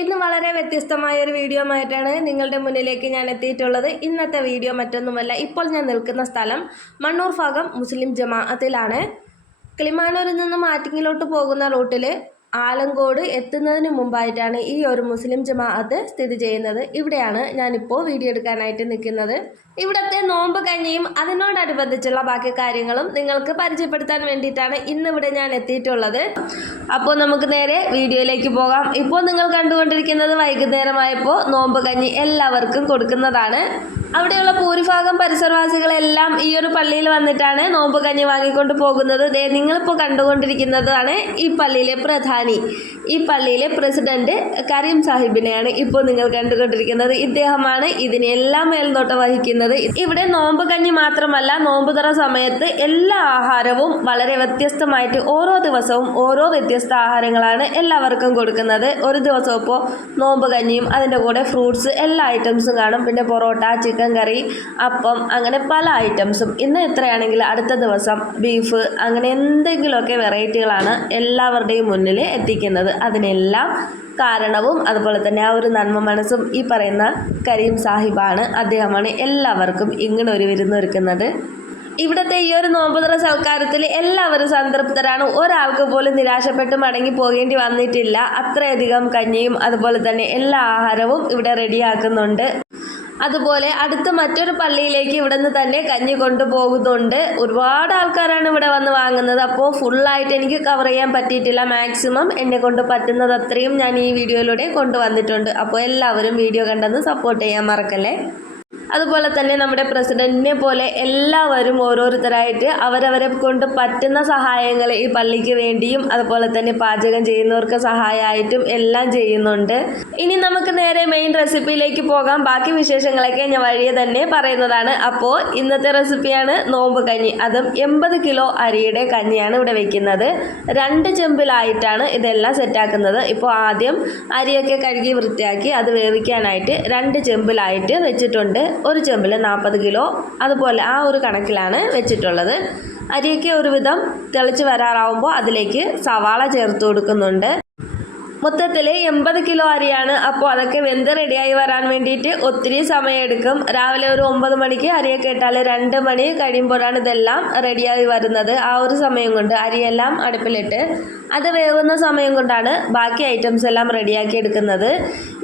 ഇന്ന് വളരെ വ്യത്യസ്തമായ ഒരു വീഡിയോ ആയിട്ടാണ് നിങ്ങളുടെ മുന്നിലേക്ക് ഞാൻ എത്തിയിട്ടുള്ളത്. ഇന്നത്തെ വീഡിയോ മറ്റൊന്നുമല്ല, ഇപ്പോൾ ഞാൻ നിൽക്കുന്ന സ്ഥലം മണ്ണൂർ ഭാഗം മുസ്ലിം ജമാഅത്തിലാണ്. കിളിമാനൂരിൽ നിന്നും ആറ്റിങ്ങിലോട്ട് പോകുന്ന റൂട്ടിൽ ആലങ്കോട് എത്തുന്നതിന് മുമ്പായിട്ടാണ് ഈ ഒരു മുസ്ലിം ജമാഅത്ത് സ്ഥിതി ചെയ്യുന്നത്. ഇവിടെയാണ് ഞാനിപ്പോൾ വീഡിയോ എടുക്കാനായിട്ട് നിൽക്കുന്നത്. ഇവിടുത്തെ നോമ്പ് കഞ്ഞിയും അതിനോടനുബന്ധിച്ചുള്ള ബാക്കി കാര്യങ്ങളും നിങ്ങൾക്ക് പരിചയപ്പെടുത്താൻ വേണ്ടിയിട്ടാണ് ഇന്നിവിടെ ഞാൻ എത്തിയിട്ടുള്ളത്. അപ്പോൾ നമുക്ക് നേരെ വീഡിയോയിലേക്ക് പോകാം. ഇപ്പോൾ നിങ്ങൾ കണ്ടുകൊണ്ടിരിക്കുന്നത് വൈകുന്നേരമായപ്പോൾ നോമ്പ് കഞ്ഞി എല്ലാവർക്കും കൊടുക്കുന്നതാണ്. അവിടെയുള്ള ഭൂരിഭാഗം പരിസരവാസികളെല്ലാം ഈ ഒരു പള്ളിയിൽ വന്നിട്ടാണ് നോമ്പ് കഞ്ഞി വാങ്ങിക്കൊണ്ട് പോകുന്നത്. നിങ്ങളിപ്പോൾ കണ്ടുകൊണ്ടിരിക്കുന്നതാണ് ഈ പള്ളിയിലെ പ്രധാനി, ഈ പള്ളിയിലെ പ്രസിഡന്റ് കരീം സാഹിബിനെയാണ് ഇപ്പോൾ നിങ്ങൾ കണ്ടുകൊണ്ടിരിക്കുന്നത്. ഇദ്ദേഹമാണ് ഇതിനെല്ലാം മേൽനോട്ടം വഹിക്കുന്നത്. ഇവിടെ നോമ്പ് കഞ്ഞി മാത്രമല്ല, നോമ്പുതുറ സമയത്ത് എല്ലാ ആഹാരവും വളരെ വ്യത്യസ്തമായിട്ട് ഓരോ ദിവസവും ഓരോ വ്യത്യസ്ത ആഹാരങ്ങളാണ് എല്ലാവർക്കും കൊടുക്കുന്നത്. ഒരു ദിവസം ഇപ്പോൾ നോമ്പ് കഞ്ഞിയും അതിൻ്റെ കൂടെ ഫ്രൂട്ട്സ് എല്ലാ ഐറ്റംസും കാണും. പിന്നെ പൊറോട്ട, ചിക്കൻ കറി, അപ്പം, അങ്ങനെ പല ഐറ്റംസും. ഇന്ന് എത്രയാണെങ്കിൽ അടുത്ത ദിവസം ബീഫ്, അങ്ങനെ എന്തെങ്കിലുമൊക്കെ വെറൈറ്റികളാണ് എല്ലാവരുടെയും മുന്നിൽ എത്തിക്കുന്നത്. അതിനെല്ലാം കാരണവും അതുപോലെ തന്നെ ആ ഒരു നന്മ മനസ്സും ഈ പറയുന്ന കരീം സാഹിബാണ്. അദ്ദേഹമാണ് എല്ലാവർക്കും ഇങ്ങനെ ഒരു വിരുന്നൊരുക്കുന്നത്. ഇവിടുത്തെ ഈ ഒരു നോമ്പുതുറ സൽക്കാരത്തിൽ എല്ലാവരും സംതൃപ്തരാണ്. ഒരാൾക്ക് പോലും നിരാശപ്പെട്ട് മടങ്ങി പോകേണ്ടി വന്നിട്ടില്ല. അത്രയധികം കഞ്ഞിയും അതുപോലെ തന്നെ എല്ലാ ആഹാരവും ഇവിടെ റെഡിയാക്കുന്നുണ്ട്. അതുപോലെ അടുത്ത മറ്റൊരു പള്ളിയിലേക്ക് ഇവിടെ നിന്ന് തന്നെ കഞ്ഞി കൊണ്ടുപോകുന്നുണ്ട്. ഒരുപാട് ആൾക്കാരാണ് ഇവിടെ വന്ന് വാങ്ങുന്നത്. അപ്പോൾ ഫുള്ളായിട്ട് എനിക്ക് കവർ ചെയ്യാൻ പറ്റിയിട്ടില്ല. മാക്സിമം എന്നെ കൊണ്ട് പറ്റുന്നത് അത്രയും ഞാൻ ഈ വീഡിയോയിലൂടെ കൊണ്ടുവന്നിട്ടുണ്ട്. അപ്പോൾ എല്ലാവരും വീഡിയോ കണ്ടെന്ന് സപ്പോർട്ട് ചെയ്യാൻ മറക്കല്ലേ. അതുപോലെ തന്നെ നമ്മുടെ പ്രസിഡന്റിനെ പോലെ എല്ലാവരും ഓരോരുത്തരായിട്ട് അവരവരെ കൊണ്ട് പറ്റുന്ന സഹായങ്ങൾ ഈ പള്ളിക്ക് വേണ്ടിയും അതുപോലെ തന്നെ പാചകം ചെയ്യുന്നവർക്ക് സഹായമായിട്ടും എല്ലാം ചെയ്യുന്നുണ്ട്. ഇനി നമുക്ക് നേരെ മെയിൻ റെസിപ്പിയിലേക്ക് പോകാം. ബാക്കി വിശേഷങ്ങളൊക്കെ ഞാൻ വഴിയെ തന്നെ പറയുന്നതാണ്. അപ്പോൾ ഇന്നത്തെ റെസിപ്പിയാണ് നോമ്പ് കഞ്ഞി. അതും 80 കിലോ അരിയുടെ കഞ്ഞിയാണ് ഇവിടെ വെക്കുന്നത്. 2 ചെമ്പിലായിട്ടാണ് ഇതെല്ലാം സെറ്റാക്കുന്നത്. ഇപ്പോൾ ആദ്യം അരിയൊക്കെ കഴുകി വൃത്തിയാക്കി അത് വേവിക്കാനായിട്ട് 2 ചെമ്പിലായിട്ട് വെച്ചിട്ടുണ്ട്. ഒരു ചെമ്പിൽ 40 കിലോ, അതുപോലെ ആ ഒരു കണക്കിലാണ് വെച്ചിട്ടുള്ളത്. അരിയൊക്കെ ഒരുവിധം തിളച്ച് വരാറാവുമ്പോൾ അതിലേക്ക് സവാള ചേർത്ത് കൊടുക്കുന്നുണ്ട്. മൊത്തത്തിൽ 80 കിലോ അരിയാണ്. അപ്പോൾ അതൊക്കെ വെന്ത് റെഡിയായി വരാൻ വേണ്ടിയിട്ട് ഒത്തിരി സമയമെടുക്കും. രാവിലെ ഒരു 9 മണിക്ക് അരിയൊക്കെ ഇട്ടാൽ 2 മണി കഴിയുമ്പോഴാണ് ഇതെല്ലാം റെഡിയായി വരുന്നത്. ആ ഒരു സമയം കൊണ്ട് അരിയെല്ലാം അടുപ്പിലിട്ട് അത് വേവുന്ന സമയം കൊണ്ടാണ് ബാക്കി ഐറ്റംസ് എല്ലാം റെഡിയാക്കി എടുക്കുന്നത്.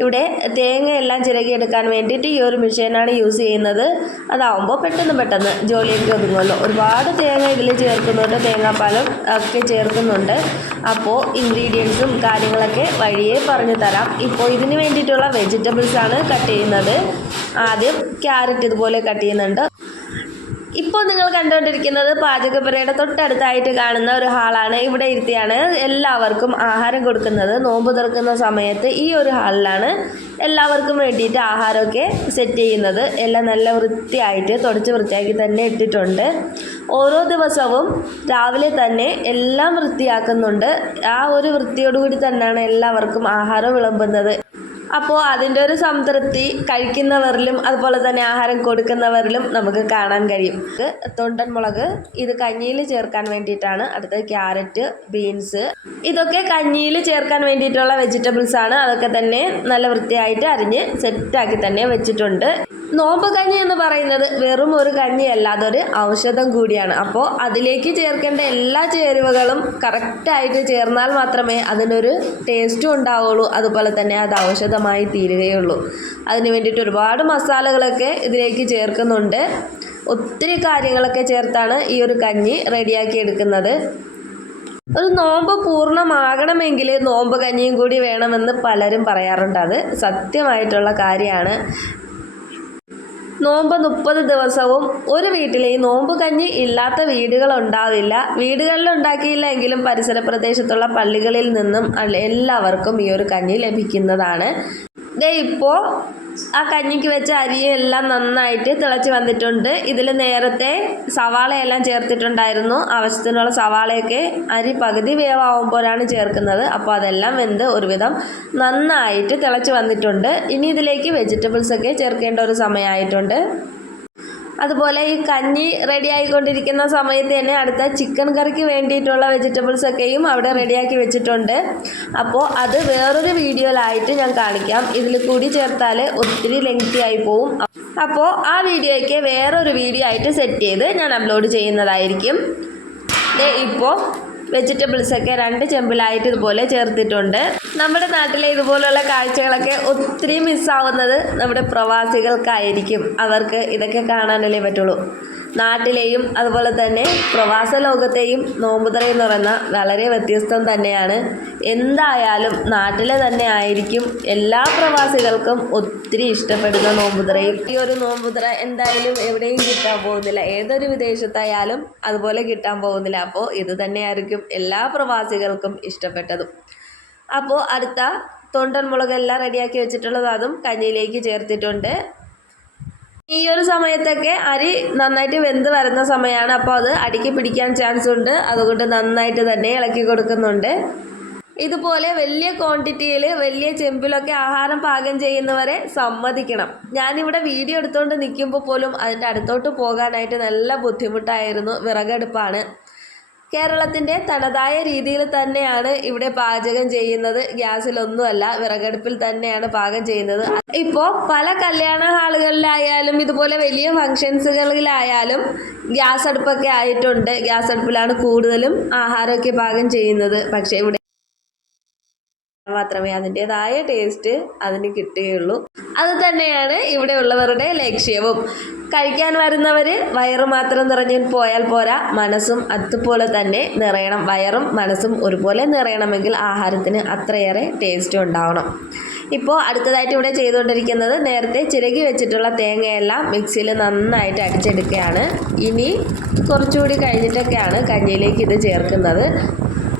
ഇവിടെ തേങ്ങയെല്ലാം ചിരകിയെടുക്കാൻ വേണ്ടിയിട്ട് ഈ ഒരു മെഷീനാണ് യൂസ് ചെയ്യുന്നത്. അതാവുമ്പോൾ പെട്ടെന്ന് ജോലിയൊക്കെ ഒതുങ്ങുമല്ലോ. ഒരുപാട് തേങ്ങ ഇതിൽ ചേർക്കുന്നുണ്ട്, തേങ്ങാപ്പാലും ഒക്കെ ചേർക്കുന്നുണ്ട്. അപ്പോൾ ഇൻഗ്രീഡിയൻസും കാര്യങ്ങളൊക്കെ വഴിയേ പറഞ്ഞു തരാം. ഇപ്പോൾ ഇതിന് വേണ്ടിയിട്ടുള്ള വെജിറ്റബിൾസാണ് കട്ട് ചെയ്യുന്നത്. ആദ്യം ക്യാരറ്റ് ഇതുപോലെ കട്ട് ചെയ്യുന്നുണ്ട്. ഇപ്പോൾ നിങ്ങൾ കണ്ടുകൊണ്ടിരിക്കുന്നത് പാചകപ്പുരയുടെ തൊട്ടടുത്തായിട്ട് കാണുന്ന ഒരു ഹാളാണ്. ഇവിടെ ഇരുത്തിയാണ് എല്ലാവർക്കും ആഹാരം കൊടുക്കുന്നത്. നോമ്പ് തുറക്കുന്ന സമയത്ത് ഈ ഒരു ഹാളിലാണ് എല്ലാവർക്കും വേണ്ടിയിട്ട് ആഹാരമൊക്കെ സെറ്റ് ചെയ്യുന്നത്. എല്ലാം നല്ല വൃത്തിയായിട്ട് തുടച്ച് വൃത്തിയാക്കി തന്നെ ഇട്ടിട്ടുണ്ട്. ഓരോ ദിവസവും രാവിലെ തന്നെ എല്ലാം വൃത്തിയാക്കുന്നുണ്ട്. ആ ഒരു വൃത്തിയോടുകൂടി തന്നെയാണ് എല്ലാവർക്കും ആഹാരം വിളമ്പുന്നത്. അപ്പോൾ അതിൻ്റെ ഒരു സംതൃപ്തി കഴിക്കുന്നവരിലും അതുപോലെ തന്നെ ആഹാരം കൊടുക്കുന്നവരിലും നമുക്ക് കാണാൻ കഴിയും. തൊണ്ടൻ മുളക് ഇത് കഞ്ഞിയിൽ ചേർക്കാൻ വേണ്ടിയിട്ടാണ്. അടുത്തത് ക്യാരറ്റ്, ബീൻസ്, ഇതൊക്കെ കഞ്ഞിയിൽ ചേർക്കാൻ വേണ്ടിയിട്ടുള്ള വെജിറ്റബിൾസ് ആണ്. അതൊക്കെ തന്നെ നല്ല വൃത്തിയായിട്ട് അരിഞ്ഞ് സെറ്റാക്കി തന്നെ വെച്ചിട്ടുണ്ട്. നോമ്പ് കഞ്ഞി എന്ന് പറയുന്നത് വെറും ഒരു കഞ്ഞിയല്ല, അതൊരു ഔഷധം കൂടിയാണ്. അപ്പോൾ അതിലേക്ക് ചേർക്കേണ്ട എല്ലാ ചേരുവകളും കറക്റ്റായിട്ട് ചേർന്നാൽ മാത്രമേ അതിനൊരു ടേസ്റ്റും ഉണ്ടാവുള്ളൂ, അതുപോലെ തന്നെ അത് ഔഷധമായി തീരുകയുള്ളൂ. അതിന് വേണ്ടിയിട്ട് ഒരുപാട് മസാലകളൊക്കെ ഇതിലേക്ക് ചേർക്കുന്നുണ്ട്. ഒത്തിരി കാര്യങ്ങളൊക്കെ ചേർത്താണ് ഈ ഒരു കഞ്ഞി റെഡിയാക്കി എടുക്കുന്നത്. ഒരു നോമ്പ് പൂർണ്ണമാകണമെങ്കിൽ നോമ്പ് കഞ്ഞിയും കൂടി വേണമെന്ന് പലരും പറയാറുണ്ട്. അത് സത്യമായിട്ടുള്ള കാര്യമാണ്. നോമ്പ് 30 ദിവസവും ഒരു വീട്ടിൽ ഈ നോമ്പ് കഞ്ഞി ഇല്ലാത്ത വീടുകളുണ്ടാവില്ല. വീടുകളിൽ ഉണ്ടാക്കിയില്ല എങ്കിലും പരിസര പ്രദേശത്തുള്ള പള്ളികളിൽ നിന്നും എല്ലാവർക്കും ഈ ഒരു കഞ്ഞി ലഭിക്കുന്നതാണ്. ഇപ്പോൾ ആ കഞ്ഞിക്ക് വെച്ച അരിയെല്ലാം നന്നായിട്ട് തിളച്ച് വന്നിട്ടുണ്ട്. ഇതിൽ നേരത്തെ സവാളയെല്ലാം ചേർത്തിട്ടുണ്ടായിരുന്നു. ആവശ്യത്തിനുള്ള സവാളയൊക്കെ അരി പകുതി വേവാകുമ്പോഴാണ് ചേർക്കുന്നത്. അപ്പോൾ അതെല്ലാം വെന്ത് ഒരുവിധം നന്നായിട്ട് തിളച്ച് വന്നിട്ടുണ്ട്. ഇനി ഇതിലേക്ക് വെജിറ്റബിൾസൊക്കെ ചേർക്കേണ്ട ഒരു സമയമായിട്ടുണ്ട്. അതുപോലെ ഈ കഞ്ഞി റെഡി ആയിക്കൊണ്ടിരിക്കുന്ന സമയത്ത് തന്നെ അടുത്ത ചിക്കൻ കറിക്ക് വേണ്ടിയിട്ടുള്ള വെജിറ്റബിൾസൊക്കെയും അവിടെ റെഡിയാക്കി വെച്ചിട്ടുണ്ട്. അപ്പോൾ അത് വേറൊരു വീഡിയോയിലായിട്ട് ഞാൻ കാണിക്കാം. ഇതിൽ കൂടി ചേർത്താൽ ഒത്തിരി ലെങ്തി ആയി പോവും. അപ്പോൾ ആ വീഡിയോയ്ക്ക് വേറൊരു വീഡിയോ ആയിട്ട് സെറ്റ് ചെയ്ത് ഞാൻ അപ്ലോഡ് ചെയ്യുന്നതായിരിക്കും. ഇപ്പോൾ വെജിറ്റബിൾസൊക്കെ 2 ചെമ്പിലായിട്ട് ഇതുപോലെ ചേർത്തിട്ടുണ്ട്. നമ്മുടെ നാട്ടിലെ ഇതുപോലുള്ള കാഴ്ചകളൊക്കെ ഒത്തിരി മിസ്സാവുന്നത് നമ്മുടെ പ്രവാസികൾക്കായിരിക്കും. അവർക്ക് ഇതൊക്കെ കാണാനല്ലേ പറ്റുള്ളൂ. നാട്ടിലെയും അതുപോലെ തന്നെ പ്രവാസ ലോകത്തെയും നോമ്പുതുറ എന്ന് പറയുന്ന വളരെ വ്യത്യസ്തം തന്നെയാണ്. എന്തായാലും നാട്ടിലെ തന്നെ ആയിരിക്കും എല്ലാ പ്രവാസികൾക്കും ഒത്തിരി ഇഷ്ടപ്പെടുന്ന നോമ്പുതുറയും. ഈ ഒരു നോമ്പുതുറ എന്തായാലും എവിടെയും കിട്ടാൻ പോകുന്നില്ല. ഏതൊരു വിദേശത്തായാലും അതുപോലെ കിട്ടാൻ പോകുന്നില്ല. അപ്പോൾ ഇത് തന്നെയായിരിക്കും എല്ലാ പ്രവാസികൾക്കും ഇഷ്ടപ്പെട്ടതും. അപ്പോൾ അടുത്ത തൊണ്ടൻ മുളകെല്ലാം റെഡിയാക്കി വെച്ചിട്ടുള്ളത് അതും കഞ്ഞിയിലേക്ക് ചേർത്തിട്ടുണ്ട്. ഈ ഒരു സമയത്തൊക്കെ അരി നന്നായിട്ട് വെന്ത് വരുന്ന സമയമാണ്. അപ്പോൾ അത് അടിക്ക് പിടിക്കാൻ ചാൻസ് ഉണ്ട്. അതുകൊണ്ട് നന്നായിട്ട് തന്നെ ഇളക്കി കൊടുക്കുന്നുണ്ട്. ഇതുപോലെ വലിയ ക്വാണ്ടിറ്റിയിൽ വലിയ ചെമ്പിലൊക്കെ ആഹാരം പാകം ചെയ്യുന്നവരെ സമ്മതിക്കണം. ഞാനിവിടെ വീഡിയോ എടുത്തുകൊണ്ട് നിൽക്കുമ്പോൾ പോലും അതിൻ്റെ അടുത്തോട്ട് പോകാനായിട്ട് നല്ല ബുദ്ധിമുട്ടായിരുന്നു. വിറകടുപ്പാണ്. കേരളത്തിൻ്റെ തനതായ രീതിയിൽ തന്നെയാണ് ഇവിടെ പാചകം ചെയ്യുന്നത്. ഗ്യാസിലൊന്നുമല്ല, വിറകടുപ്പിൽ തന്നെയാണ് പാകം ചെയ്യുന്നത്. ഇപ്പോൾ പല കല്യാണ ഹാളുകളിലായാലും ഇതുപോലെ വലിയ ഫങ്ഷൻസുകളിലായാലും ഗ്യാസ് അടുപ്പൊക്കെ ആയിട്ടുണ്ട്. ഗ്യാസ് അടുപ്പിലാണ് കൂടുതലും ആഹാരമൊക്കെ പാകം ചെയ്യുന്നത്. പക്ഷേ ഇവിടെ മാത്രമേ അതിൻ്റെതായ ടേസ്റ്റ് അതിന് കിട്ടുകയുള്ളൂ. അത് തന്നെയാണ് ഇവിടെ ഉള്ളവരുടെ ലക്ഷ്യവും. കഴിക്കാൻ വരുന്നവർ വയറ് മാത്രം നിറഞ്ഞു പോയാൽ പോരാ, മനസ്സും അതുപോലെ തന്നെ നിറയണം. വയറും മനസ്സും ഒരുപോലെ നിറയണമെങ്കിൽ ആഹാരത്തിന് അത്രയേറെ ടേസ്റ്റ് ഉണ്ടാവണം. ഇപ്പോൾ അടുത്തതായിട്ട് ഇവിടെ ചെയ്തുകൊണ്ടിരിക്കുന്നത് നേരത്തെ ചിരകി വെച്ചിട്ടുള്ള തേങ്ങയെല്ലാം മിക്സിയിൽ നന്നായിട്ട് അടിച്ചെടുക്കുകയാണ്. ഇനി കുറച്ചുകൂടി കഴിഞ്ഞിട്ടൊക്കെയാണ് കഞ്ഞിയിലേക്ക് ഇത് ചേർക്കുന്നത്.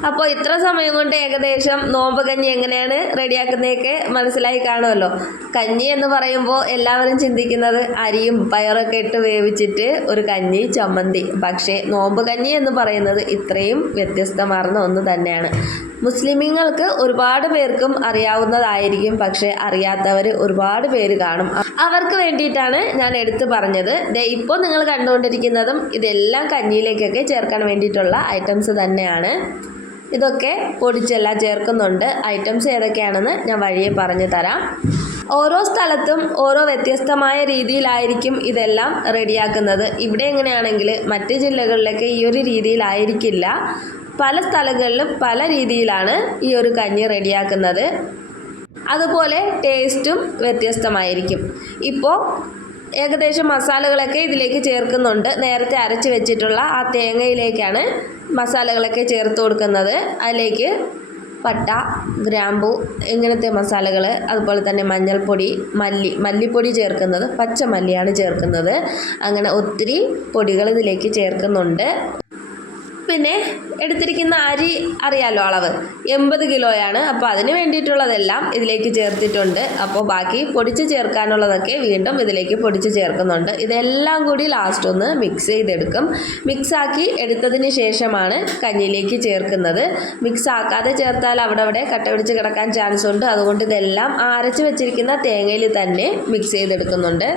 അപ്പോൾ ഇത്ര സമയം കൊണ്ട് ഏകദേശം നോമ്പ് കഞ്ഞി എങ്ങനെയാണ് റെഡിയാക്കുന്നതൊക്കെ മനസ്സിലായി കാണുമല്ലോ. കഞ്ഞി എന്ന് പറയുമ്പോൾ എല്ലാവരും ചിന്തിക്കുന്നത് അരിയും പയറൊക്കെ ഇട്ട് വേവിച്ചിട്ട് ഒരു കഞ്ഞി ചമ്മന്തി. പക്ഷേ നോമ്പ് കഞ്ഞി എന്ന് പറയുന്നത് ഇത്രയും വ്യത്യസ്തമാർന്ന ഒന്ന് തന്നെയാണ്. മുസ്ലിമീങ്ങൾക്ക് ഒരുപാട് പേർക്കും അറിയാവുന്നതായിരിക്കും. പക്ഷേ അറിയാത്തവർ ഒരുപാട് പേര് കാണും. അവർക്ക് വേണ്ടിയിട്ടാണ് ഞാൻ എടുത്തു പറഞ്ഞത്. ഇപ്പോൾ നിങ്ങൾ കണ്ടുകൊണ്ടിരിക്കുന്നതും ഇതെല്ലാം കഞ്ഞിയിലേക്കൊക്കെ ചേർക്കാൻ വേണ്ടിയിട്ടുള്ള ഐറ്റംസ് തന്നെയാണ്. ഇതൊക്കെ പൊടിച്ചെല്ലാം ചേർക്കുന്നുണ്ട്. ഐറ്റംസ് ഏതൊക്കെയാണെന്ന് ഞാൻ വഴിയെ പറഞ്ഞു തരാം. ഓരോ സ്ഥലത്തും ഓരോ വ്യത്യസ്തമായ രീതിയിലായിരിക്കും ഇതെല്ലാം റെഡിയാക്കുന്നത്. ഇവിടെ എങ്ങനെയാണെങ്കിൽ മറ്റ് ജില്ലകളിലൊക്കെ ഈ ഒരു രീതിയിലായിരിക്കില്ല. പല സ്ഥലങ്ങളിലും പല രീതിയിലാണ് ഈ ഒരു കഞ്ഞി റെഡിയാക്കുന്നത്. അതുപോലെ ടേസ്റ്റും വ്യത്യസ്തമായിരിക്കും. ഇപ്പോൾ ഏകദേശം മസാലകളൊക്കെ ഇതിലേക്ക് ചേർക്കുന്നുണ്ട്. നേരത്തെ അരച്ച് വെച്ചിട്ടുള്ള ആ തേങ്ങയിലേക്കാണ് മസാലകളൊക്കെ ചേർത്ത് കൊടുക്കുന്നത്. അതിലേക്ക് പട്ട, ഗ്രാമ്പു ഇങ്ങനത്തെ മസാലകൾ, അതുപോലെ തന്നെ മഞ്ഞൾപ്പൊടി, മല്ലിപ്പൊടി ചേർക്കുന്നത്, പച്ചമല്ലിയാണ് ചേർക്കുന്നത്. അങ്ങനെ ഒത്തിരി പൊടികൾ ഇതിലേക്ക് ചേർക്കുന്നുണ്ട്. പിന്നെ എടുത്തിരിക്കുന്ന അരി അറിയാലോ, അളവ് 80 കിലോയാണ്. അപ്പോൾ അതിന് വേണ്ടിയിട്ടുള്ളതെല്ലാം ഇതിലേക്ക് ചേർത്തിട്ടുണ്ട്. അപ്പോൾ ബാക്കി പൊടിച്ച് ചേർക്കാനുള്ളതൊക്കെ വീണ്ടും ഇതിലേക്ക് പൊടിച്ച് ചേർക്കുന്നുണ്ട്. ഇതെല്ലാം കൂടി ലാസ്റ്റ് ഒന്ന് മിക്സ് ചെയ്തെടുക്കും. മിക്സാക്കി എടുത്തതിന് ശേഷമാണ് കഞ്ഞിയിലേക്ക് ചേർക്കുന്നത്. മിക്സ് ആക്കാതെ ചേർത്താൽ അവിടെ കട്ട പിടിച്ച് കിടക്കാൻ ചാൻസ് ഉണ്ട്. അതുകൊണ്ട് ഇതെല്ലാം അരച്ച് വെച്ചിരിക്കുന്ന തേങ്ങയിൽ തന്നെ മിക്സ് ചെയ്തെടുക്കുന്നുണ്ട്.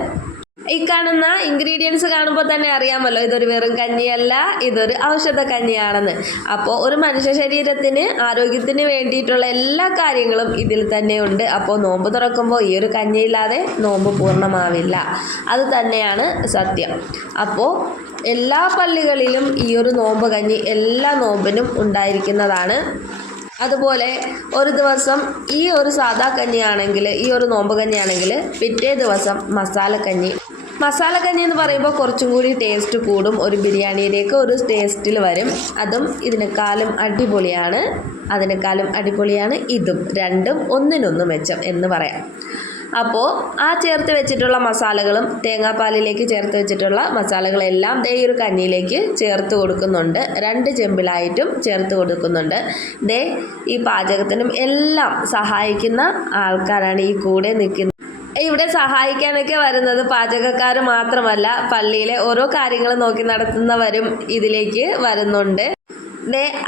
ഈ കാണുന്ന ഇൻഗ്രീഡിയൻസ് കാണുമ്പോൾ തന്നെ അറിയാമല്ലോ ഇതൊരു വെറും കഞ്ഞിയല്ല, ഇതൊരു ഔഷധ കഞ്ഞിയാണെന്ന്. അപ്പോൾ ഒരു മനുഷ്യ ശരീരത്തിന് ആരോഗ്യത്തിന് വേണ്ടിയിട്ടുള്ള എല്ലാ കാര്യങ്ങളും ഇതിൽ തന്നെ ഉണ്ട്. അപ്പോൾ നോമ്പ് തുറക്കുമ്പോൾ ഈ ഒരു കഞ്ഞിയില്ലാതെ നോമ്പ് പൂർണ്ണമാവില്ല. അത് തന്നെയാണ് സത്യം. അപ്പോൾ എല്ലാ പള്ളികളിലും ഈ ഒരു നോമ്പ് കഞ്ഞി എല്ലാ നോമ്പിനും ഉണ്ടായിരിക്കുന്നതാണ്. അതുപോലെ ഒരു ദിവസം ഈ ഒരു സാദാ കഞ്ഞിയാണെങ്കിൽ, ഈ ഒരു നോമ്പ് കഞ്ഞിയാണെങ്കിൽ പിറ്റേ ദിവസം മസാലക്കഞ്ഞി എന്ന് പറയുമ്പോൾ കുറച്ചും കൂടി ടേസ്റ്റ് കൂടും. ഒരു ബിരിയാണിയിലേക്ക് ഒരു ടേസ്റ്റിൽ വരും. അതും ഇതിനേക്കാളും അടിപൊളിയാണ് ഇതും. രണ്ടും ഒന്നിനൊന്ന് മെച്ചം എന്ന് പറയാം. അപ്പോൾ ആ ചേർത്ത് വെച്ചിട്ടുള്ള മസാലകളും തേങ്ങാപ്പാലിലേക്ക് ചേർത്ത് വെച്ചിട്ടുള്ള മസാലകളെല്ലാം ദേ ഈ ഒരു കഞ്ഞിയിലേക്ക് ചേർത്ത് കൊടുക്കുന്നുണ്ട്. 2 ചെമ്പിലായിട്ടും ചേർത്ത് കൊടുക്കുന്നുണ്ട്. ദേ ഈ പാചകത്തിനും എല്ലാം സഹായിക്കുന്ന ആൾക്കാരാണ് ഈ കൂടെ നിൽക്കുന്നത്. ഇവിടെ സഹായിക്കാനൊക്കെ വരുന്നത് പാചകക്കാർ മാത്രമല്ല, പള്ളിയിലെ ഓരോ കാര്യങ്ങൾ നോക്കി നടത്തുന്നവരും ഇതിലേക്ക് വരുന്നുണ്ട്.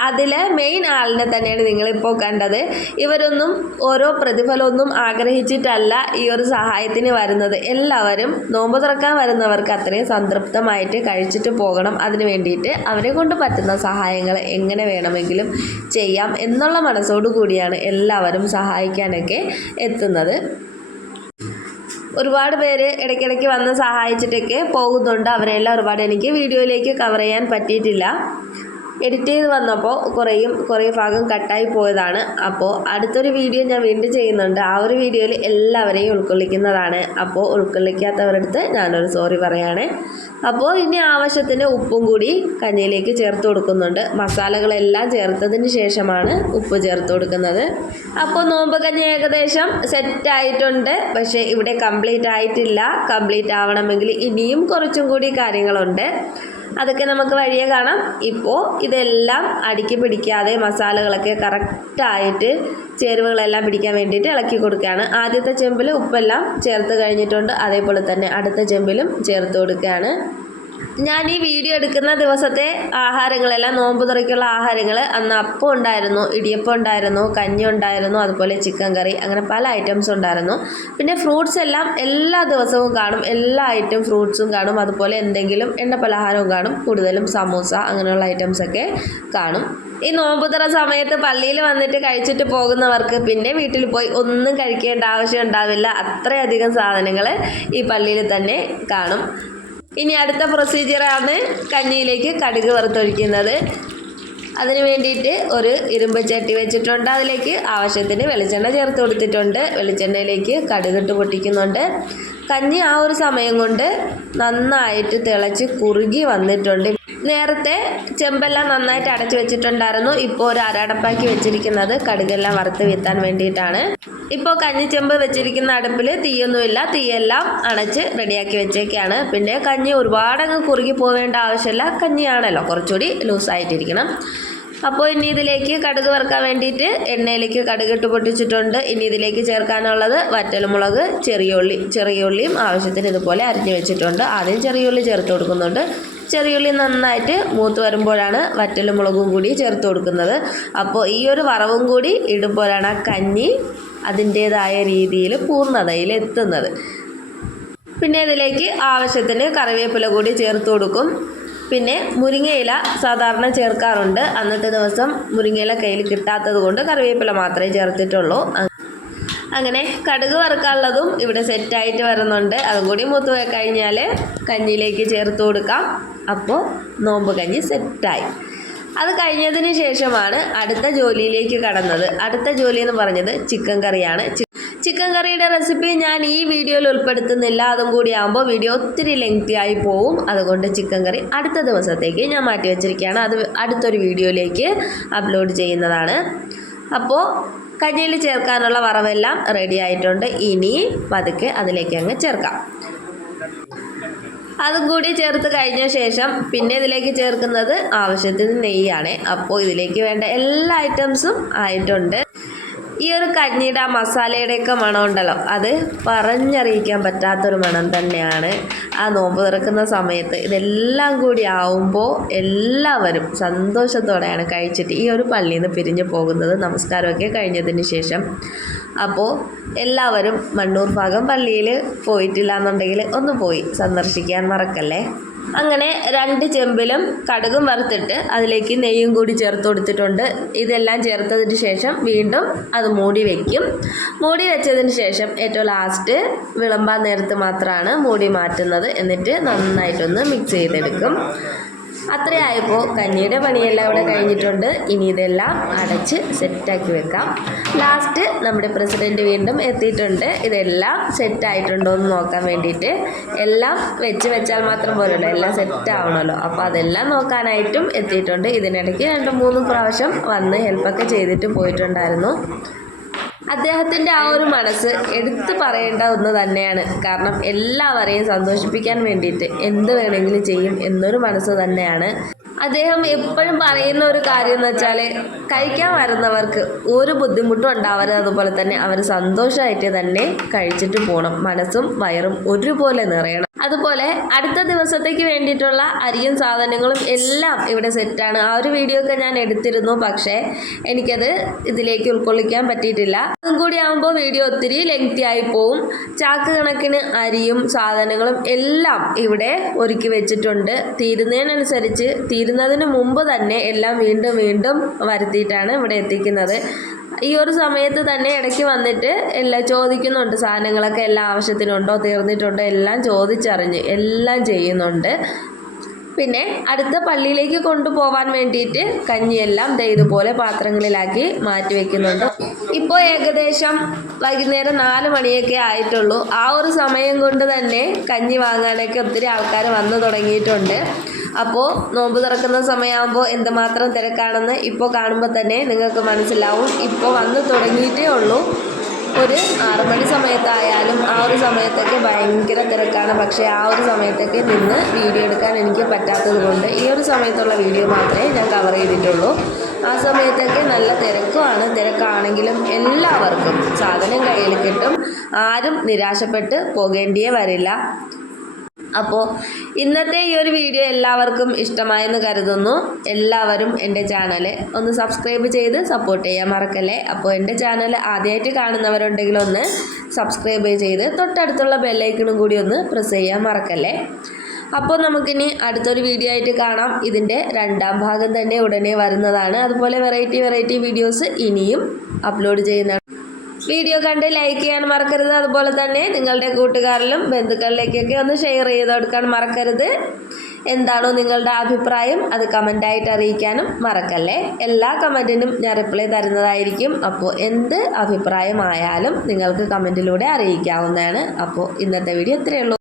അതിലെ മെയിൻ ആളിനെ തന്നെയാണ് നിങ്ങളിപ്പോൾ കണ്ടത്. ഇവരൊന്നും ഓരോ പ്രതിഫലമൊന്നും ആഗ്രഹിച്ചിട്ടല്ല ഈ ഒരു സഹായത്തിന് വരുന്നത്. എല്ലാവരും നോമ്പ് തുറക്കാൻ വരുന്നവർക്ക് അത്രയും സംതൃപ്തമായിട്ട് കഴിച്ചിട്ട് പോകണം. അതിന് വേണ്ടിയിട്ട് അവരെ കൊണ്ട് പറ്റുന്ന സഹായങ്ങൾ എങ്ങനെ വേണമെങ്കിലും ചെയ്യാം എന്നുള്ള മനസ്സോടു കൂടിയാണ് എല്ലാവരും സഹായിക്കാനൊക്കെ എത്തുന്നത്. ഒരുപാട് പേര് ഇടയ്ക്കിടയ്ക്ക് വന്ന് സഹായിച്ചിട്ടൊക്കെ പോകുന്നുണ്ട്. അവരെല്ലാം ഒരുപാട് എനിക്ക് വീഡിയോയിലേക്ക് കവർ ചെയ്യാൻ പറ്റിയിട്ടില്ല. എഡിറ്റ് ചെയ്ത് വന്നപ്പോൾ കുറേ ഭാഗം കട്ടായി പോയതാണ്. അപ്പോൾ അടുത്തൊരു വീഡിയോ ഞാൻ വീണ്ടും ചെയ്യുന്നുണ്ട്. ആ ഒരു വീഡിയോയിൽ എല്ലാവരെയും ഉൾക്കൊള്ളിക്കുന്നതാണ്. അപ്പോൾ ഉൾക്കൊള്ളിക്കാത്തവരുടെ അടുത്ത് ഞാനൊരു സോറി പറയാണ്. അപ്പോൾ ഇനി ആവശ്യത്തിന് ഉപ്പും കൂടി കഞ്ഞിയിലേക്ക് ചേർത്ത് കൊടുക്കുന്നുണ്ട്. മസാലകളെല്ലാം ചേർത്തതിന് ശേഷമാണ് ഉപ്പ് ചേർത്ത് കൊടുക്കുന്നത്. അപ്പോൾ നോമ്പ് കഞ്ഞി ഏകദേശം സെറ്റായിട്ടുണ്ട്. പക്ഷേ ഇവിടെ കംപ്ലീറ്റ് ആയിട്ടില്ല. കംപ്ലീറ്റ് ആവണമെങ്കിൽ ഇനിയും കുറച്ചും കൂടി കാര്യങ്ങളുണ്ട്. അതൊക്കെ നമുക്ക് വഴിയെ കാണാം. ഇപ്പോൾ ഇതെല്ലാം അടുക്കി പിടിക്കാതെ മസാലകളൊക്കെ കറക്റ്റായിട്ട് ചേരുവകളെല്ലാം പിടിക്കാൻ വേണ്ടിയിട്ട് ഇളക്കി കൊടുക്കുകയാണ്. ആദ്യത്തെ ചെമ്പിൽ ഉപ്പെല്ലാം ചേർത്ത് കഴിഞ്ഞിട്ടുണ്ട്. അതേപോലെ തന്നെ അടുത്ത ചെമ്പിലും ചേർത്ത് കൊടുക്കുകയാണ്. ഞാൻ ഈ വീഡിയോ എടുക്കുന്ന ദിവസത്തെ ആഹാരങ്ങളെല്ലാം നോമ്പ് തുറയ്ക്കുള്ള ആഹാരങ്ങൾ അന്ന് അപ്പം ഉണ്ടായിരുന്നു, ഇടിയപ്പം ഉണ്ടായിരുന്നു, കഞ്ഞി ഉണ്ടായിരുന്നു, അതുപോലെ ചിക്കൻ കറി, അങ്ങനെ പല ഐറ്റംസ് ഉണ്ടായിരുന്നു. പിന്നെ ഫ്രൂട്ട്സ് എല്ലാം എല്ലാ ദിവസവും കാണും. എല്ലാ ഐറ്റം ഫ്രൂട്ട്സും കാണും. അതുപോലെ എന്തെങ്കിലും എണ്ണ പലഹാരവും കാണും. കൂടുതലും സമൂസ അങ്ങനെയുള്ള ഐറ്റംസൊക്കെ കാണും. ഈ നോമ്പ് തുറ സമയത്ത് പള്ളിയിൽ വന്നിട്ട് കഴിച്ചിട്ട് പോകുന്നവർക്ക് പിന്നെ വീട്ടിൽ പോയി ഒന്നും കഴിക്കേണ്ട ആവശ്യം ഉണ്ടാവില്ല. അത്രയധികം സാധനങ്ങൾ ഈ പള്ളിയിൽ തന്നെ കാണും. ഇനി അടുത്ത പ്രൊസീജിയറാണ് കഞ്ഞിയിലേക്ക് കടുക് വറുത്തൊഴിക്കുന്നത്. അതിന് വേണ്ടിയിട്ട് ഒരു ഇരുമ്പ് ചട്ടി വെച്ചിട്ടുണ്ട്. അതിലേക്ക് ആവശ്യത്തിന് വെളിച്ചെണ്ണ ചേർത്ത് കൊടുത്തിട്ടുണ്ട്. വെളിച്ചെണ്ണയിലേക്ക് കടുകിട്ട് പൊട്ടിക്കുന്നുണ്ട്. കഞ്ഞി ആ ഒരു സമയം കൊണ്ട് നന്നായിട്ട് തിളച്ച് കുറുകി വന്നിട്ടുണ്ട്. നേരത്തെ ചെമ്പെല്ലാം നന്നായിട്ട് അടച്ചു വെച്ചിട്ടുണ്ടായിരുന്നു. ഇപ്പോൾ ഒരു അരടപ്പാക്കി വെച്ചിരിക്കുന്നത് കടുകെല്ലാം വറുത്ത് വീത്താൻ വേണ്ടിയിട്ടാണ്. ഇപ്പോൾ കഞ്ഞിച്ചെമ്പ് വെച്ചിരിക്കുന്ന അടുപ്പിൽ തീയൊന്നുമില്ല. തീയെല്ലാം അണച്ച് റെഡിയാക്കി വെച്ചേക്കാണ്. പിന്നെ കഞ്ഞി ഒരുപാടങ്ങ് കുറുകി പോവേണ്ട ആവശ്യമില്ല. കഞ്ഞിയാണല്ലോ, കുറച്ചുകൂടി ലൂസായിട്ടിരിക്കണം. അപ്പോൾ ഇനി ഇതിലേക്ക് കടുക് വറുക്കാൻ വേണ്ടിയിട്ട് എണ്ണയിലേക്ക് കടുകിട്ട് പൊട്ടിച്ചിട്ടുണ്ട്. ഇനി ഇതിലേക്ക് ചേർക്കാനുള്ളത് വറ്റൽമുളക്, ചെറിയുള്ളിയും ആവശ്യത്തിന് ഇതുപോലെ അരിഞ്ഞു വെച്ചിട്ടുണ്ട്. ആദ്യം ചെറിയുള്ളി ചേർത്ത് കൊടുക്കുന്നുണ്ട്. ചെറിയുള്ളി നന്നായിട്ട് മൂത്ത് വരുമ്പോഴാണ് വറ്റൽമുളകും കൂടി ചേർത്ത് കൊടുക്കുന്നത്. അപ്പോൾ ഈ ഒരു വറവും കൂടി ഇടുമ്പോഴാണ് ആ കഞ്ഞി അതിൻ്റേതായ രീതിയിൽ പൂർണ്ണതയിൽ എത്തുന്നത്. പിന്നെ ഇതിലേക്ക് ആവശ്യത്തിന് കറിവേപ്പില കൂടി ചേർത്ത് കൊടുക്കും. പിന്നെ മുരിങ്ങയില സാധാരണ ചേർക്കാറുണ്ട്. അന്നത്തെ ദിവസം മുരിങ്ങയില കയ്യിൽ കിട്ടാത്തത് കൊണ്ട് കറിവേപ്പില മാത്രമേ ചേർത്തിട്ടുള്ളൂ. അങ്ങനെ കടുക് വറുക്കാനുള്ളതും ഇവിടെ സെറ്റായിട്ട് വരുന്നുണ്ട്. അതും കൂടി മൂത്ത് പോയി കഴിഞ്ഞാൽ കഞ്ഞിയിലേക്ക് ചേർത്ത് കൊടുക്കാം. അപ്പോൾ നോമ്പ് കഞ്ഞി സെറ്റായി. അത് കഴിഞ്ഞതിന് ശേഷമാണ് അടുത്ത ജോലിയിലേക്ക് കടന്നത്. അടുത്ത ജോലി എന്ന് പറഞ്ഞത് ചിക്കൻ കറിയാണ്. ചിക്കൻ കറിയുടെ റെസിപ്പി ഞാൻ ഈ വീഡിയോയിൽ ഉൾപ്പെടുത്തുന്നില്ല. അതും കൂടി ആകുമ്പോൾ വീഡിയോ ഒത്തിരി ലെങ്തി ആയി പോവും. അതുകൊണ്ട് ചിക്കൻ കറി അടുത്ത ദിവസത്തേക്ക് ഞാൻ മാറ്റി വെച്ചിരിക്കുകയാണ്. അത് അടുത്തൊരു വീഡിയോയിലേക്ക് അപ്ലോഡ് ചെയ്യുന്നതാണ്. അപ്പോൾ കഞ്ഞിയിൽ ചേർക്കാനുള്ള വറവെല്ലാം റെഡി ആയിട്ടുണ്ട്. ഇനി പതുക്കെ അതിലേക്ക് അങ്ങ് ചേർക്കാം. അതും കൂടി ചേർത്ത് കഴിഞ്ഞ ശേഷം പിന്നെ ഇതിലേക്ക് ചേർക്കുന്നത് ആവശ്യത്തിന് നെയ്യാണ്. അപ്പോൾ ഇതിലേക്ക് വേണ്ട എല്ലാ ഐറ്റംസും ആയിട്ടുണ്ട്. ഈ ഒരു കഞ്ഞിയുടെ ആ മസാലയുടെയൊക്കെ മണം ഉണ്ടല്ലോ, അത് പറഞ്ഞറിയിക്കാൻ പറ്റാത്തൊരു മണം തന്നെയാണ്. ആ നോമ്പ് തുറക്കുന്ന സമയത്ത് ഇതെല്ലാം കൂടി ആവുമ്പോൾ എല്ലാവരും സന്തോഷത്തോടെയാണ് കഴിച്ചിട്ട് ഈ ഒരു പള്ളിയിൽ നിന്ന് പിരിഞ്ഞു പോകുന്നത്, നമസ്കാരമൊക്കെ കഴിഞ്ഞതിന് ശേഷം. അപ്പോൾ എല്ലാവരും മണ്ണൂർ ഭാഗം പള്ളിയിൽ പോയിട്ടില്ല എന്നുണ്ടെങ്കിൽ ഒന്ന് പോയി സന്ദർശിക്കാൻ മറക്കല്ലേ. അങ്ങനെ 2 ചെമ്പിലും കടുകും വറുത്തിട്ട് അതിലേക്ക് നെയ്യും കൂടി ചേർത്ത് കൊടുത്തിട്ടുണ്ട്. ഇതെല്ലാം ചേർത്തതിന് ശേഷം വീണ്ടും അത് മൂടി വയ്ക്കും. മൂടി വെച്ചതിന് ശേഷം ഏറ്റവും ലാസ്റ്റ് വിളമ്പാൻ നേരത്ത് മാത്രമാണ് മൂടി മാറ്റുന്നത്. എന്നിട്ട് നന്നായിട്ടൊന്ന് മിക്സ് ചെയ്തെടുക്കും. അത്രയായപ്പോൾ കഞ്ഞിയുടെ പണിയെല്ലാം ഇവിടെ കഴിഞ്ഞിട്ടുണ്ട്. ഇനി ഇതെല്ലാം അടച്ച് സെറ്റാക്കി വെക്കാം. ലാസ്റ്റ് നമ്മുടെ പ്രസിഡൻറ്റ് വീണ്ടും എത്തിയിട്ടുണ്ട്. ഇതെല്ലാം സെറ്റായിട്ടുണ്ടോ എന്ന് നോക്കാൻ വേണ്ടിയിട്ട്. എല്ലാം വെച്ചാൽ മാത്രം പോരല്ലോ, എല്ലാം സെറ്റ് ആവണമല്ലോ. അപ്പോൾ അതെല്ലാം നോക്കാനായിട്ടും എത്തിയിട്ടുണ്ട്. ഇതിനിടയ്ക്ക് 2-3 പ്രാവശ്യം വന്ന് ഹെൽപ്പൊക്കെ ചെയ്തിട്ട് പോയിട്ടുണ്ടായിരുന്നു. അദ്ദേഹത്തിൻ്റെ ആ ഒരു മനസ്സ് എടുത്തു പറയേണ്ട ഒന്ന് തന്നെയാണ്. കാരണം എല്ലാവരെയും സന്തോഷിപ്പിക്കാൻ വേണ്ടിയിട്ട് എന്ത് വേണമെങ്കിലും ചെയ്യും എന്നൊരു മനസ്സ് തന്നെയാണ്. അദ്ദേഹം എപ്പോഴും പറയുന്ന ഒരു കാര്യം എന്ന് വെച്ചാൽ കഴിക്കാൻ വരുന്നവർക്ക് ഒരു ബുദ്ധിമുട്ടും ഉണ്ടാവരുത്. അതുപോലെ തന്നെ അവർ സന്തോഷമായിട്ട് തന്നെ കഴിച്ചിട്ട് പോകണം. മനസ്സും വയറും ഒരുപോലെ നിറയണം. അതുപോലെ അടുത്ത ദിവസത്തേക്ക് വേണ്ടിയിട്ടുള്ള അരിയും സാധനങ്ങളും എല്ലാം ഇവിടെ സെറ്റാണ്. ആ ഒരു വീഡിയോ ഒക്കെ ഞാൻ എടുത്തിരുന്നു, പക്ഷേ എനിക്കത് ഇതിലേക്ക് ഉൾക്കൊള്ളിക്കാൻ പറ്റിയിട്ടില്ല. അതും കൂടി ആകുമ്പോൾ വീഡിയോ ഒത്തിരി ലെങ്തി ആയി പോവും. ചാക്ക് കണക്കിന് അരിയും സാധനങ്ങളും എല്ലാം ഇവിടെ ഒരുക്കി വെച്ചിട്ടുണ്ട്. തീരുന്നതിനനുസരിച്ച് തീരുന്നതിന് മുമ്പ് തന്നെ എല്ലാം വീണ്ടും വീണ്ടും വരുത്തിയിട്ടാണ് ഇവിടെ എത്തിക്കുന്നത്. ഈ ഒരു സമയത്ത് തന്നെ ഇടയ്ക്ക് വന്നിട്ട് എല്ലാം ചോദിക്കുന്നുണ്ട്, സാധനങ്ങളൊക്കെ എല്ലാം ആവശ്യത്തിനുണ്ടോ, തീർന്നിട്ടുണ്ടോ, എല്ലാം ചോദിച്ചറിഞ്ഞ് എല്ലാം ചെയ്യുന്നുണ്ട്. പിന്നെ അടുത്ത പള്ളിയിലേക്ക് കൊണ്ടുപോകാൻ വേണ്ടിയിട്ട് കഞ്ഞിയെല്ലാം ഇതുപോലെ പാത്രങ്ങളിലാക്കി മാറ്റി വയ്ക്കുന്നുണ്ട്. ഇപ്പോൾ ഏകദേശം വൈകുന്നേരം 4 മണിയൊക്കെ ആയിട്ടുള്ളൂ. ആ ഒരു സമയം കൊണ്ട് തന്നെ കഞ്ഞി വാങ്ങാനൊക്കെ ഒത്തിരി ആൾക്കാർ വന്നു തുടങ്ങിയിട്ടുണ്ട്. അപ്പോൾ നോമ്പ് തുറക്കുന്ന സമയമാകുമ്പോൾ എന്തുമാത്രം തിരക്കാണെന്ന് ഇപ്പോൾ കാണുമ്പോൾ തന്നെ നിങ്ങൾക്ക് മനസ്സിലാവും. ഇപ്പോൾ വന്ന് തുടങ്ങിയിട്ടേ ഉള്ളൂ. ഒരു 6 മണി സമയത്തായാലും ആ ഒരു സമയത്തൊക്കെ ഭയങ്കര തിരക്കാണ്. പക്ഷേ ആ ഒരു സമയത്തൊക്കെ നിന്ന് വീഡിയോ എടുക്കാൻ എനിക്ക് പറ്റാത്തത് കൊണ്ട് ഈ ഒരു സമയത്തുള്ള വീഡിയോ മാത്രമേ ഞാൻ കവർ ചെയ്തിട്ടുള്ളൂ. ആ സമയത്തൊക്കെ നല്ല തിരക്കുമാണ്. തിരക്കാണെങ്കിലും എല്ലാവർക്കും സാധനം കയ്യിൽ കിട്ടും. ആരും നിരാശപ്പെട്ട് പോകേണ്ടിയേ വരില്ല. അപ്പോൾ ഇന്നത്തെ ഈ ഒരു വീഡിയോ എല്ലാവർക്കും ഇഷ്ടമായെന്ന് കരുതുന്നു. എല്ലാവരും എൻ്റെ ചാനൽ ഒന്ന് സബ്സ്ക്രൈബ് ചെയ്ത് സപ്പോർട്ട് ചെയ്യാൻ മറക്കല്ലേ. അപ്പോൾ എൻ്റെ ചാനൽ ആദ്യമായിട്ട് കാണുന്നവരുണ്ടെങ്കിൽ ഒന്ന് സബ്സ്ക്രൈബ് ചെയ്ത് തൊട്ടടുത്തുള്ള ബെല്ലൈക്കണും കൂടി ഒന്ന് പ്രസ് ചെയ്യാൻ മറക്കല്ലേ. അപ്പോൾ നമുക്കിനി അടുത്തൊരു വീഡിയോ ആയിട്ട് കാണാം. ഇതിൻ്റെ 2ാം ഭാഗം തന്നെ ഉടനെ വരുന്നതാണ്. അതുപോലെ വെറൈറ്റി വീഡിയോസ് ഇനിയും അപ്ലോഡ് ചെയ്യുന്നതാണ്. വീഡിയോ കണ്ട് ലൈക്ക് ചെയ്യാൻ മറക്കരുത്. അതുപോലെ തന്നെ നിങ്ങളുടെ കൂട്ടുകാരിലും ബന്ധുക്കളിലേക്കൊക്കെ ഒന്ന് ഷെയർ ചെയ്ത് കൊടുക്കാൻ മറക്കരുത്. എന്താണോ നിങ്ങളുടെ അഭിപ്രായം അത് കമൻ്റായിട്ട് അറിയിക്കാനും മറക്കല്ലേ. എല്ലാ കമൻറ്റിനും ഞാൻ റിപ്ലൈ തരുന്നതായിരിക്കും. അപ്പോൾ എന്ത് അഭിപ്രായമായാലും നിങ്ങൾക്ക് കമൻറ്റിലൂടെ അറിയിക്കാവുന്നതാണ്. അപ്പോൾ ഇന്നത്തെ വീഡിയോ ഇത്രയേ ഉള്ളൂ.